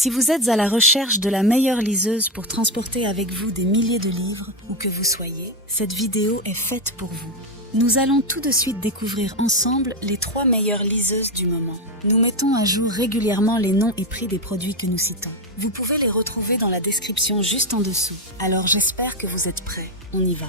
Si vous êtes à la recherche de la meilleure liseuse pour transporter avec vous des milliers de livres, où que vous soyez, cette vidéo est faite pour vous. Nous allons tout de suite découvrir ensemble les 3 meilleures liseuses du moment. Nous mettons à jour régulièrement les noms et prix des produits que nous citons. Vous pouvez les retrouver dans la description juste en dessous. Alors j'espère que vous êtes prêts. On y va.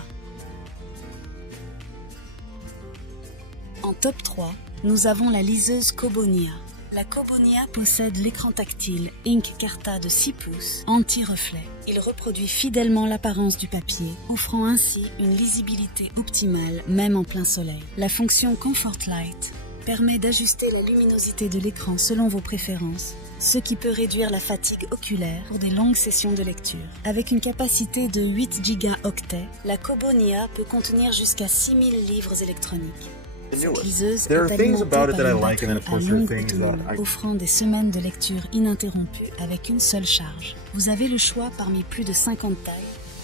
En top 3, nous avons la liseuse Kobonia. La Kobonia possède l'écran tactile Ink Carta de 6 pouces, anti-reflet. Il reproduit fidèlement l'apparence du papier, offrant ainsi une lisibilité optimale, même en plein soleil. La fonction Comfort Light permet d'ajuster la luminosité de l'écran selon vos préférences, ce qui peut réduire la fatigue oculaire pour des longues sessions de lecture. Avec une capacité de 8 gigaoctets, la Kobonia peut contenir jusqu'à 6000 livres électroniques. Cette liseuse est alimentée par une batterie à longue autonomie, offrant des semaines de lecture ininterrompues avec une seule charge. Vous avez le choix parmi plus de 50 tailles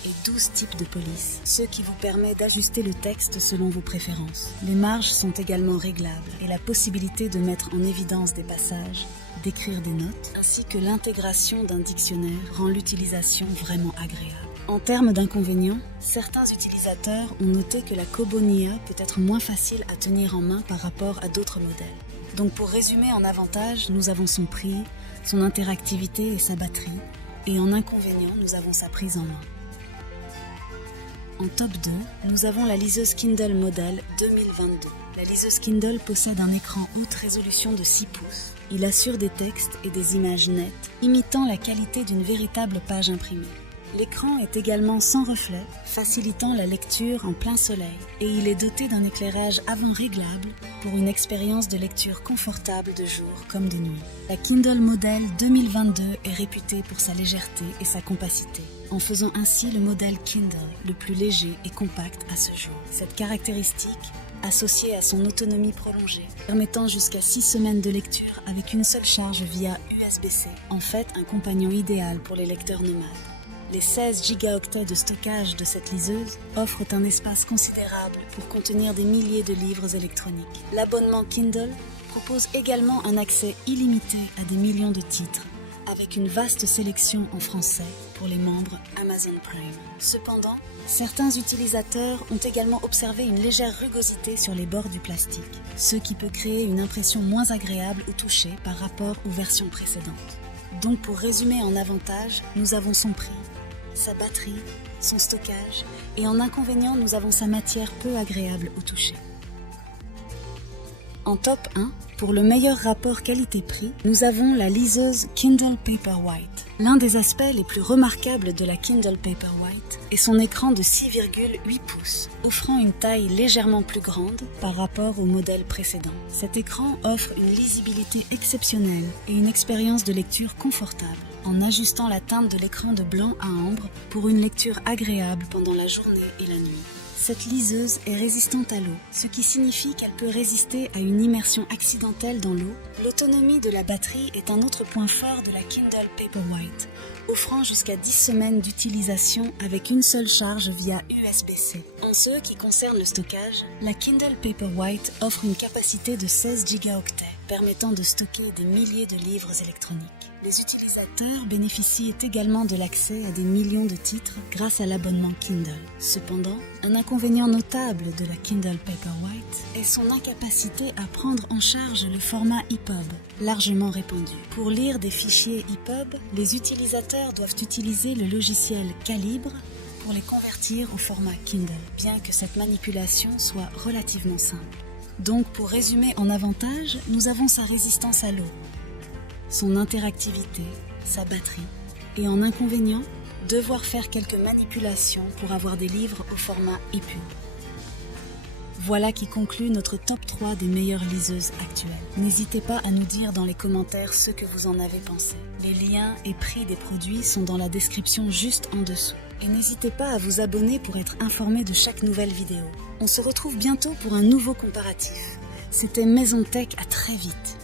et 12 types de police, ce qui vous permet d'ajuster le texte selon vos préférences. Les marges sont également réglables et la possibilité de mettre en évidence des passages, d'écrire des notes, ainsi que l'intégration d'un dictionnaire rend l'utilisation vraiment agréable. En termes d'inconvénients, certains utilisateurs ont noté que la Kobonia peut être moins facile à tenir en main par rapport à d'autres modèles. Donc pour résumer en avantage, nous avons son prix, son interactivité et sa batterie, et en inconvénient, nous avons sa prise en main. En top 2, nous avons la liseuse Kindle Model 2022. La liseuse Kindle possède un écran haute résolution de 6 pouces. Il assure des textes et des images nettes, imitant la qualité d'une véritable page imprimée. L'écran est également sans reflet, facilitant la lecture en plein soleil, et il est doté d'un éclairage avant réglable pour une expérience de lecture confortable de jour comme de nuit. La Kindle Model 2022 est réputée pour sa légèreté et sa compacité, en faisant ainsi le modèle Kindle le plus léger et compact à ce jour. Cette caractéristique, associée à son autonomie prolongée, permettant jusqu'à 6 semaines de lecture avec une seule charge via USB-C, en fait un compagnon idéal pour les lecteurs nomades. Les 16 gigaoctets de stockage de cette liseuse offrent un espace considérable pour contenir des milliers de livres électroniques. L'abonnement Kindle propose également un accès illimité à des millions de titres, avec une vaste sélection en français pour les membres Amazon Prime. Cependant, certains utilisateurs ont également observé une légère rugosité sur les bords du plastique, ce qui peut créer une impression moins agréable au toucher par rapport aux versions précédentes. Donc pour résumer en avantage, nous avons son prix, sa batterie, son stockage, et en inconvénient, nous avons sa matière peu agréable au toucher. En top 1, pour le meilleur rapport qualité-prix, nous avons la liseuse Kindle Paperwhite. L'un des aspects les plus remarquables de la Kindle Paperwhite est son écran de 6,8 pouces, offrant une taille légèrement plus grande par rapport au modèle précédent. Cet écran offre une lisibilité exceptionnelle et une expérience de lecture confortable, en ajustant la teinte de l'écran de blanc à ambre pour une lecture agréable pendant la journée et la nuit. Cette liseuse est résistante à l'eau, ce qui signifie qu'elle peut résister à une immersion accidentelle dans l'eau. L'autonomie de la batterie est un autre point fort de la Kindle Paperwhite, offrant jusqu'à 10 semaines d'utilisation avec une seule charge via USB-C. En ce qui concerne le stockage, la Kindle Paperwhite offre une capacité de 16 gigaoctets, permettant de stocker des milliers de livres électroniques. Les utilisateurs bénéficient également de l'accès à des millions de titres grâce à l'abonnement Kindle. Cependant, un inconvénient notable de la Kindle Paperwhite est son incapacité à prendre en charge le format EPUB, largement répandu. Pour lire des fichiers EPUB, les utilisateurs doivent utiliser le logiciel Calibre pour les convertir au format Kindle, bien que cette manipulation soit relativement simple. Donc, pour résumer en avantage, nous avons sa résistance à l'eau, son interactivité, sa batterie, et en inconvénient, devoir faire quelques manipulations pour avoir des livres au format EPUB. Voilà qui conclut notre top 3 des meilleures liseuses actuelles. N'hésitez pas à nous dire dans les commentaires ce que vous en avez pensé. Les liens et prix des produits sont dans la description juste en dessous. Et n'hésitez pas à vous abonner pour être informé de chaque nouvelle vidéo. On se retrouve bientôt pour un nouveau comparatif. C'était Maison Tech, à très vite.